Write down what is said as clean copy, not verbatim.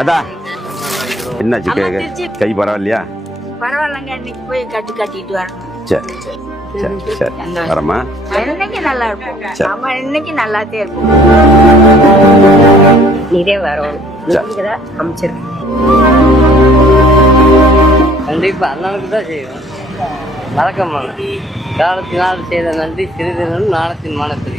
அதான் என்னாச்சு கை பரவாயில்லையா? பரவாயில்லங்க, இன்னைக்கு போய் கட்டிட்டு வரணும். சரி சரி சரி வரமா? இன்னைக்கு நல்லா இருக்கும். ஆமா, இன்னைக்கு நல்லாத்தே இருக்கும். இதே வரும் அமைச்சிருக்கேன். கண்டிப்பா அண்ணனுக்கு தான் செய்வோம். வழக்கமான காலத்தினால் செய்த நன்றி சிறிதனும் நாளத்தின் மானத்தில்